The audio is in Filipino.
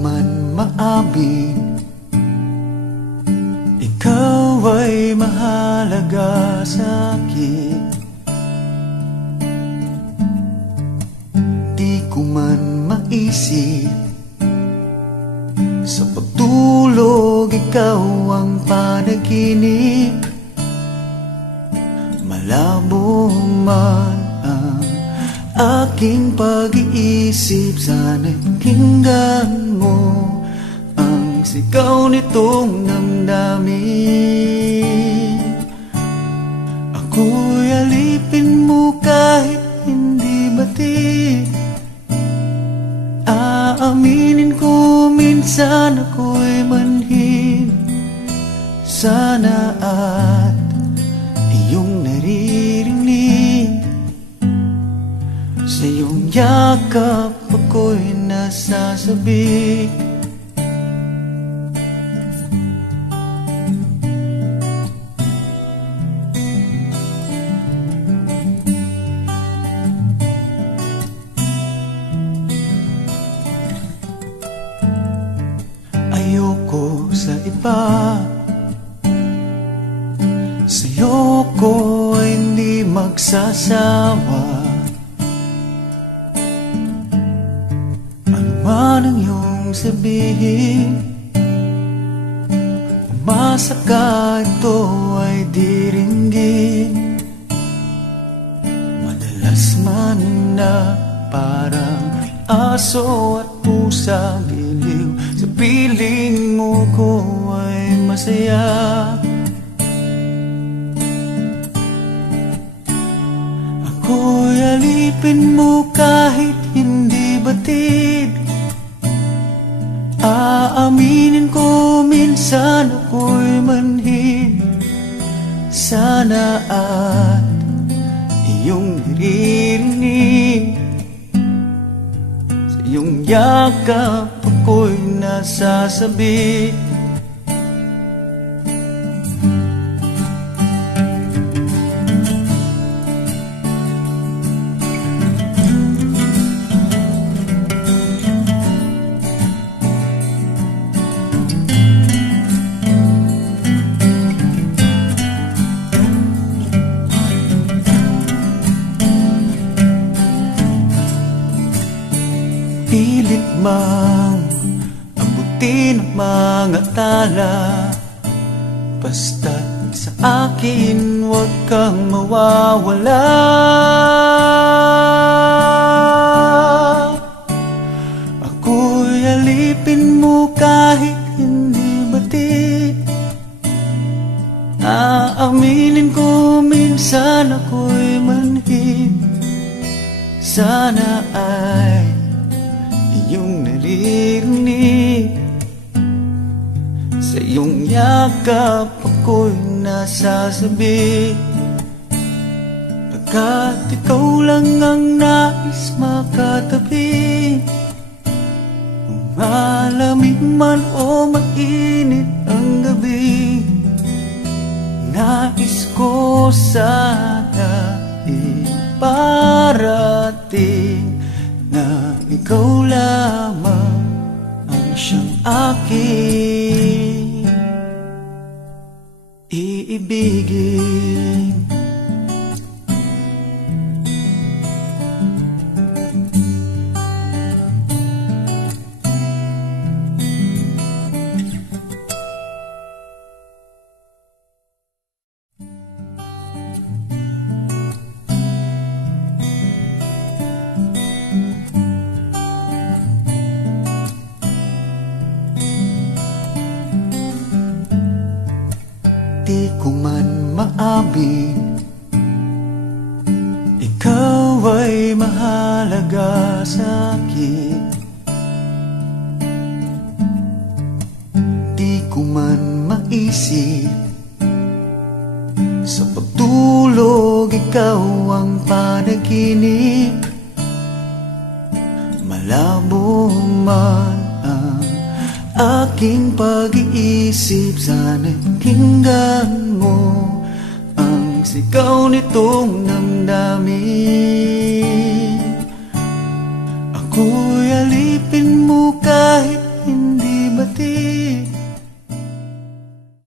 man maamin, ikaw ay mahalaga sa'kin. Di ko man maisip, sa pagtulog ikaw ang panaginip. Malabo man ang aking pag-iisip, sana'y pakinggan mo ang sigaw nitong damdamin. Ako'y alipin mo kahit hindi batid. Aaminin ko minsan ako'y manhid. Sana at iyong naririnig, sa iyong yakap ako'y nasasabik. Ayoko sa iba, sa'yo ko ay hindi magsasawa. Ano man ang iyong sabihin, umasa ka ito ay diringgin. Madalas man na parang aso at pusa giliw, sa piling mo ko ay masaya. Ako'y alipin mo kahit hindi batid. Aaminin ko minsan ako'y manhid. Sana at iyong naririnig, sa iyong yakap ako'y nasasabik. Pilit mang abutin ang mga tala, basta't sa akin huwag kang mawawala. Ako'y alipin mo kahit hindi batid. Aaminin ko minsan ako'y manhid. Sana ay iyong naririnig, sa iyong yakap ako'y nasasabik. Pagkat ikaw lang ang nais makatabi, malamig man o mainit ang gabi, nais ko sana iparating na ikaw lamang ang siyang aking iibigin. Di ko man maamin, ikaw ay mahalaga sa'kin. Di ko man maisip, sa pagtulog ikaw ang panaginip. Malabo man ang aking pag-iisip, sana'y pakinggan mo ang sigaw nitong damdamin.